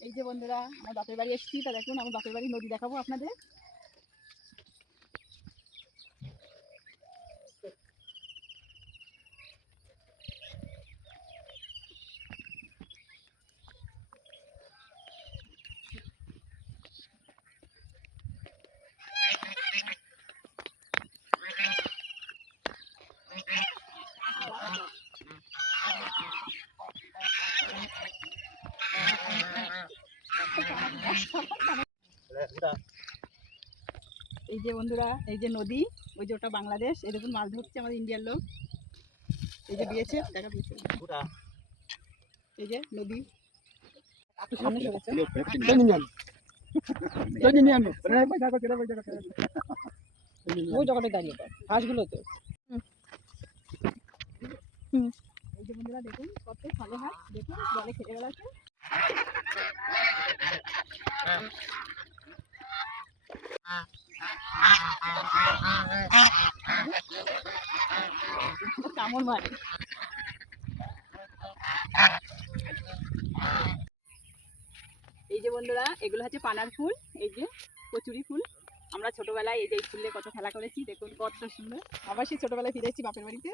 এই যে বন্ধুরা, আমার বাপের বাড়ি এসেছি। তা দেখুন, আমার বাপের বাড়ি নদী দেখাবো আপনাদের। এই যে বন্ধুরা, এই যে নদী, ওই যে ওটা বাংলাদেশ। এই দেখুন, মাছ ধরছে আমাদের ইন্ডিয়ার লোক। এই যে দিয়েছে, দেখা দিয়েছে। এই যে নদী। দাঁড়িয়ে তো। এই যে বন্ধুরা, দেখুন, কত ভালো হাত দেখুন, জলে খেতে বেড়াচ্ছে। এই যে বন্ধুরা, এগুলো হচ্ছে পানার ফুল, এই যে কচুরি ফুল। আমরা ছোটবেলায় এই যে এই ফুল কত খেলা করেছি, দেখুন কত সুন্দর। আবার সেই ছোটবেলায় ফিরে এসেছি বাপের বাড়িতে।